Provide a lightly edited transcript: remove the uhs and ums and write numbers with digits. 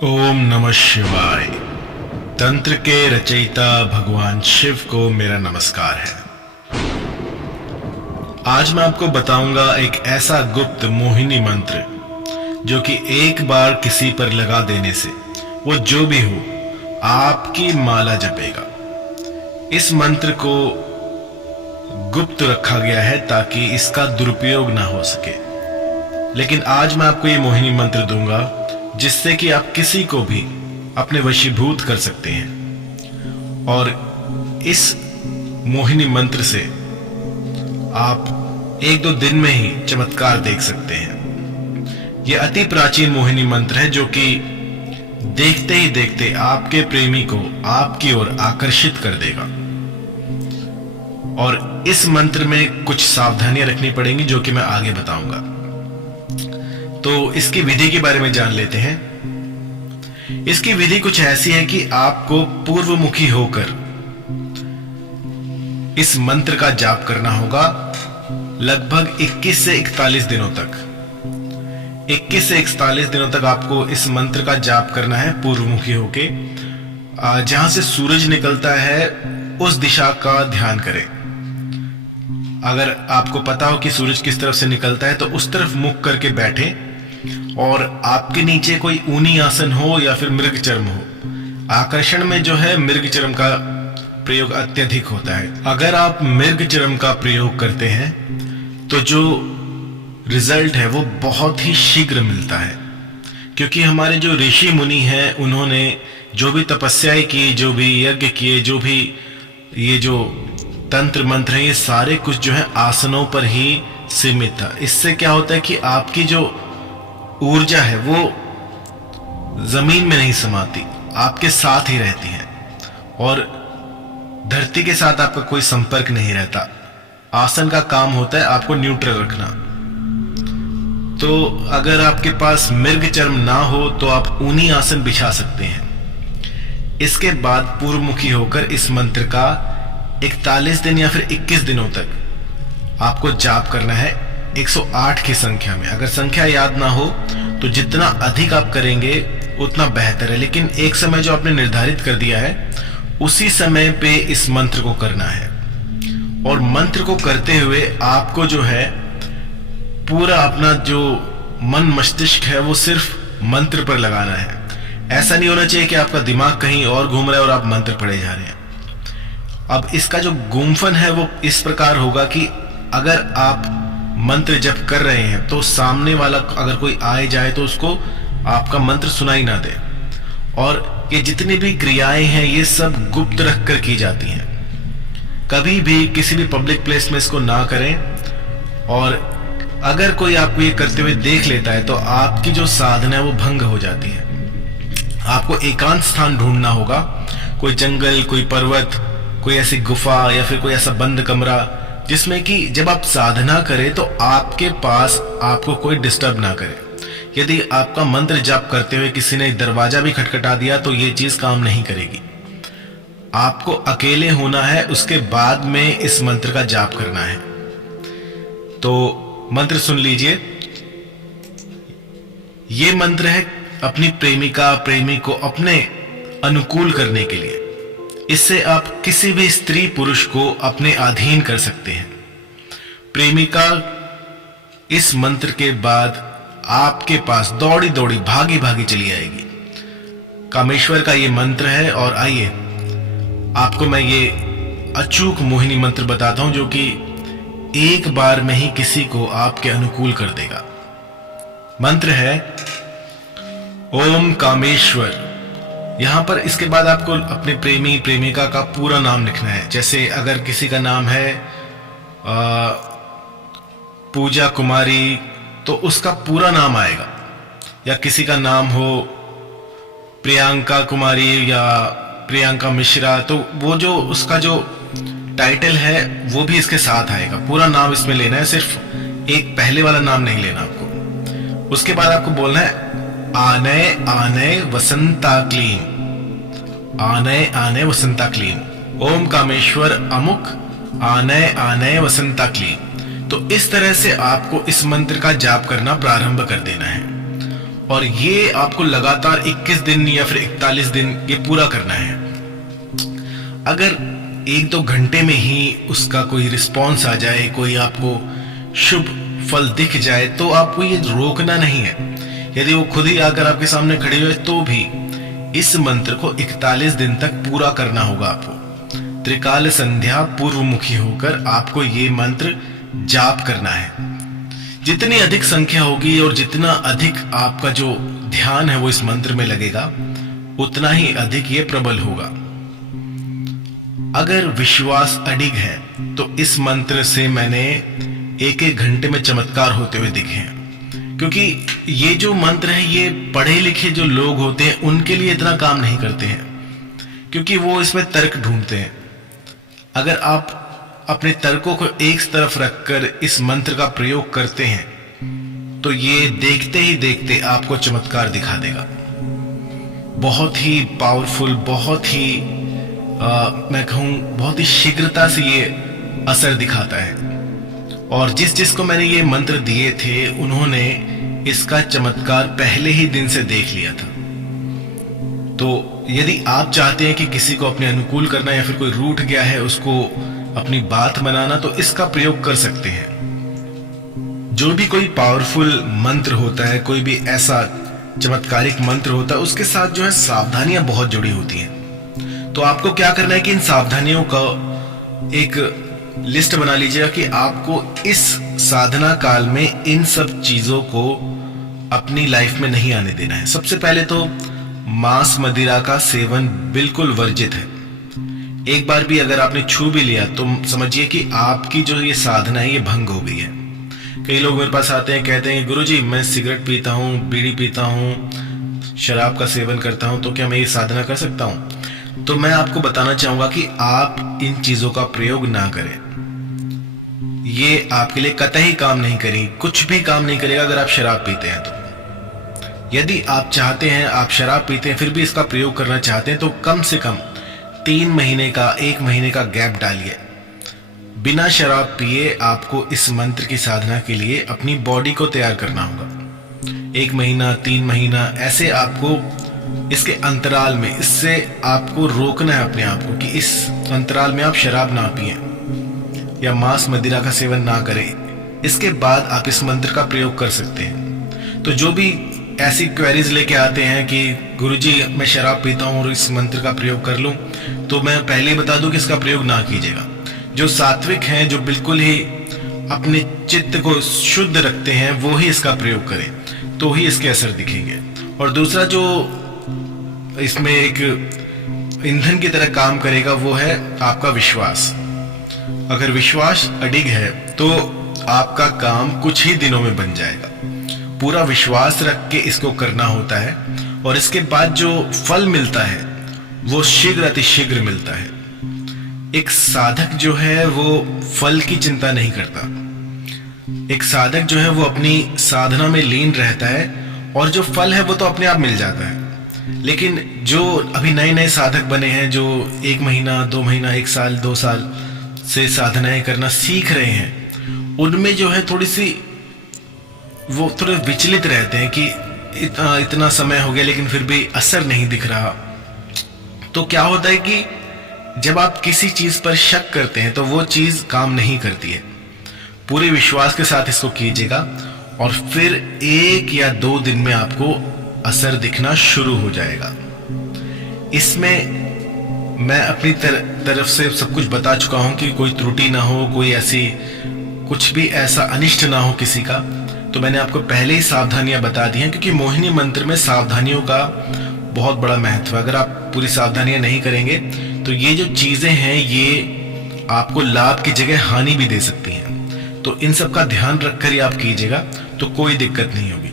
ओम नमः शिवाय। तंत्र के रचयिता भगवान शिव को मेरा नमस्कार है। आज मैं आपको बताऊंगा एक ऐसा गुप्त मोहिनी मंत्र जो कि एक बार किसी पर लगा देने से वो जो भी हो आपकी माला जपेगा। इस मंत्र को गुप्त रखा गया है ताकि इसका दुरुपयोग ना हो सके, लेकिन आज मैं आपको ये मोहिनी मंत्र दूंगा जिससे कि आप किसी को भी अपने वशीभूत कर सकते हैं। और इस मोहिनी मंत्र से आप एक दो दिन में ही चमत्कार देख सकते हैं। यह अति प्राचीन मोहिनी मंत्र है जो कि देखते ही देखते आपके प्रेमी को आपकी ओर आकर्षित कर देगा। और इस मंत्र में कुछ सावधानियां रखनी पड़ेंगी जो कि मैं आगे बताऊंगा। तो इसकी विधि के बारे में जान लेते हैं। इसकी विधि कुछ ऐसी है कि आपको पूर्वमुखी होकर इस मंत्र का जाप करना होगा लगभग 21 से 41 दिनों तक। 21 से 41 दिनों तक आपको इस मंत्र का जाप करना है पूर्वमुखी होके। जहां से सूरज निकलता है उस दिशा का ध्यान करें। अगर आपको पता हो कि सूरज किस तरफ से निकलता है तो उस तरफ मुख करके बैठें और आपके नीचे कोई ऊनी आसन हो या फिर मृगचर्म हो। आकर्षण में जो है मृगचर्म का प्रयोग अत्यधिक होता है। अगर आप मृगचर्म का प्रयोग करते हैं तो जो रिजल्ट है वो बहुत ही शीघ्र मिलता है, क्योंकि हमारे जो ऋषि मुनि हैं उन्होंने जो भी तपस्याएं की, जो भी यज्ञ किए, जो भी ये जो तंत्र मंत्र है, ये सारे कुछ जो है आसनों पर ही सीमित था। इससे क्या होता है कि आपकी जो ऊर्जा है वो जमीन में नहीं समाती, आपके साथ ही रहती है और धरती के साथ आपका कोई संपर्क नहीं रहता। आसन का काम होता है आपको न्यूट्रल रखना। तो अगर आपके पास मृगचर्म ना हो तो आप ऊनी आसन बिछा सकते हैं। इसके बाद पूर्वमुखी होकर इस मंत्र का 41 दिन या फिर 21 दिनों तक आपको जाप करना है 108 की संख्या में। अगर संख्या याद ना हो तो जितना अधिक आप करेंगे उतना बेहतर है, लेकिन एक समय जो आपने निर्धारित कर दिया है उसी समय पे इस मंत्र को करना है। और मंत्र को करते हुए आपको जो है पूरा अपना जो मन मस्तिष्क है वो सिर्फ मंत्र पर लगाना है। ऐसा नहीं होना चाहिए कि आपका दिमाग कहीं और घूम रहा है और आप मंत्र पढ़े जा रहे हैं। अब इसका जो गुम्फन है वो इस प्रकार होगा कि अगर आप मंत्र जप कर रहे हैं तो सामने वाला अगर कोई आए जाए तो उसको आपका मंत्र सुनाई ना दे। और ये जितनी भी क्रियाएं हैं ये सब गुप्त रख कर की जाती हैं। कभी भी किसी भी पब्लिक प्लेस में इसको ना करें। और अगर कोई आपको ये करते हुए देख लेता है तो आपकी जो साधना है वो भंग हो जाती है। आपको एकांत स्थान ढूंढना होगा, कोई जंगल, कोई पर्वत, कोई ऐसी गुफा या फिर कोई ऐसा बंद कमरा जिसमें कि जब आप साधना करें तो आपके पास आपको कोई डिस्टर्ब ना करे। यदि आपका मंत्र जाप करते हुए किसी ने दरवाजा भी खटखटा दिया तो ये चीज काम नहीं करेगी। आपको अकेले होना है, उसके बाद में इस मंत्र का जाप करना है। तो मंत्र सुन लीजिए। ये मंत्र है अपनी प्रेमिका प्रेमी को अपने अनुकूल करने के लिए। इससे आप किसी भी स्त्री पुरुष को अपने अधीन कर सकते हैं। प्रेमिका इस मंत्र के बाद आपके पास दौड़ी दौड़ी भागी भागी चली आएगी। कामेश्वर का ये मंत्र है। और आइए आपको मैं ये अचूक मोहिनी मंत्र बताता हूं जो कि एक बार में ही किसी को आपके अनुकूल कर देगा। मंत्र है ओम कामेश्वर। यहां पर इसके बाद आपको अपने प्रेमी प्रेमिका का पूरा नाम लिखना है। जैसे अगर किसी का नाम है पूजा कुमारी तो उसका पूरा नाम आएगा, या किसी का नाम हो प्रियंका कुमारी या प्रियंका मिश्रा तो वो जो उसका जो टाइटल है वो भी इसके साथ आएगा। पूरा नाम इसमें लेना है, सिर्फ एक पहले वाला नाम नहीं लेना आपको। उसके बाद आपको बोलना है आनय आनय वसंता क्लीम, आनय आनय वसंता क्लीम, ओम कामेश्वर अमुक आनय आनय वसंता क्लीम। तो इस तरह से आपको इस मंत्र का जाप करना प्रारंभ कर देना है। और ये आपको लगातार 21 दिन या फिर 41 दिन ये पूरा करना है। अगर 1-2 घंटे में ही उसका कोई रिस्पॉन्स आ जाए, कोई आपको शुभ फल दिख जाए, तो आपको ये रोकना नहीं है। यदि वो खुद ही आकर आपके सामने खड़ी हो तो भी इस मंत्र को 41 दिन तक पूरा करना होगा आपको। त्रिकाल संध्या पूर्वमुखी होकर आपको ये मंत्र जाप करना है। जितनी अधिक संख्या होगी और जितना अधिक आपका जो ध्यान है वो इस मंत्र में लगेगा, उतना ही अधिक ये प्रबल होगा। अगर विश्वास अडिग है तो इस मंत्र से मैंने 1-1 घंटे में चमत्कार होते हुए दिखे हैं। क्योंकि ये जो मंत्र है ये पढ़े लिखे जो लोग होते हैं उनके लिए इतना काम नहीं करते हैं, क्योंकि वो इसमें तर्क ढूंढते हैं। अगर आप अपने तर्कों को एक तरफ रखकर इस मंत्र का प्रयोग करते हैं तो ये देखते ही देखते आपको चमत्कार दिखा देगा। बहुत ही पावरफुल, बहुत ही मैं कहूं बहुत ही शीघ्रता से ये असर दिखाता है। और जिसको मैंने ये मंत्र दिए थे उन्होंने इसका चमत्कार पहले ही दिन से देख लिया था। तो यदि आप चाहते हैं कि किसी को अपने अनुकूल करना या फिर कोई रूठ गया है उसको अपनी बात मनाना, तो इसका प्रयोग कर सकते हैं। जो भी कोई पावरफुल मंत्र होता है, कोई भी ऐसा चमत्कारिक मंत्र होता है, उसके साथ जो है सावधानियां बहुत जुड़ी होती हैं। तो आपको क्या करना है कि इन सावधानियों का एक लिस्ट बना लीजिएगा कि आपको इस साधना काल में इन सब चीजों को अपनी लाइफ में नहीं आने देना है। सबसे पहले तो मांस मदिरा का सेवन बिल्कुल वर्जित है। एक बार भी अगर आपने छू भी लिया तो समझिए कि आपकी जो ये साधना है ये भंग हो गई है। कई लोग मेरे पास आते हैं, कहते हैं गुरुजी मैं सिगरेट पीता हूँ, बीड़ी पीता हूँ, शराब का सेवन करता हूँ, तो क्या मैं ये साधना कर सकता हूँ? तो मैं आपको बताना चाहूंगा कि आप इन चीजों का प्रयोग ना करें। ये आपके लिए कतई काम नहीं करेगी, कुछ भी काम नहीं करेगा अगर आप शराब पीते हैं तो। यदि आप चाहते हैं, आप शराब पीते हैं फिर भी इसका प्रयोग करना चाहते हैं, तो कम से कम 3 महीने का 1 महीने का गैप डालिए। बिना शराब पिए आपको इस मंत्र की साधना के लिए अपनी बॉडी को तैयार करना होगा। 1 महीना 3 महीना ऐसे आपको इसके अंतराल में, इससे आपको रोकना है अपने आप को कि इस अंतराल में आप शराब ना पिए या मांस मदिरा का सेवन ना करें। इसके बाद आप इस मंत्र का प्रयोग कर सकते हैं। तो जो भी ऐसी क्वेरीज लेके आते हैं कि गुरुजी मैं शराब पीता हूं और इस मंत्र का प्रयोग कर लूं, तो मैं पहले ही बता दूं कि इसका प्रयोग ना कीजिएगा। जो सात्विक हैं, जो बिल्कुल ही अपने चित्त को शुद्ध रखते हैं, वो ही इसका प्रयोग करें, तो ही इसके असर दिखेंगे। और दूसरा जो इसमें एक ईंधन की तरह काम करेगा वो है आपका विश्वास। अगर विश्वास अडिग है तो आपका काम कुछ ही दिनों में बन जाएगा। पूरा विश्वास रख के इसको करना होता है और इसके बाद जो फल मिलता है वो शीघ्र अतिशीघ्र मिलता है। एक साधक जो है वो फल की चिंता नहीं करता। एक साधक जो है वो अपनी साधना में लीन रहता है और जो फल है वो तो अपने आप मिल जाता है। लेकिन जो अभी नए नए साधक बने हैं, जो 1 महीना 2 महीना 1 साल 2 साल से साधनाएं करना सीख रहे हैं, उनमें जो है थोड़ी सी वो थोड़े विचलित रहते हैं कि इतना समय हो गया लेकिन फिर भी असर नहीं दिख रहा। तो क्या होता है कि जब आप किसी चीज पर शक करते हैं तो वो चीज काम नहीं करती है। पूरे विश्वास के साथ इसको कीजिएगा और फिर 1 या 2 दिन में आपको असर दिखना शुरू हो जाएगा। इसमें मैं अपनी तरफ से सब कुछ बता चुका हूं कि कोई त्रुटि ना हो, कोई ऐसी कुछ भी ऐसा अनिष्ट ना हो किसी का। तो मैंने आपको पहले ही सावधानियां बता दी हैं, क्योंकि मोहिनी मंत्र में सावधानियों का बहुत बड़ा महत्व है। अगर आप पूरी सावधानियां नहीं करेंगे तो ये जो चीजें हैं ये आपको लाभ की जगह हानि भी दे सकती हैं। तो इन सब का ध्यान रखकर ही आप कीजिएगा तो कोई दिक्कत नहीं होगी।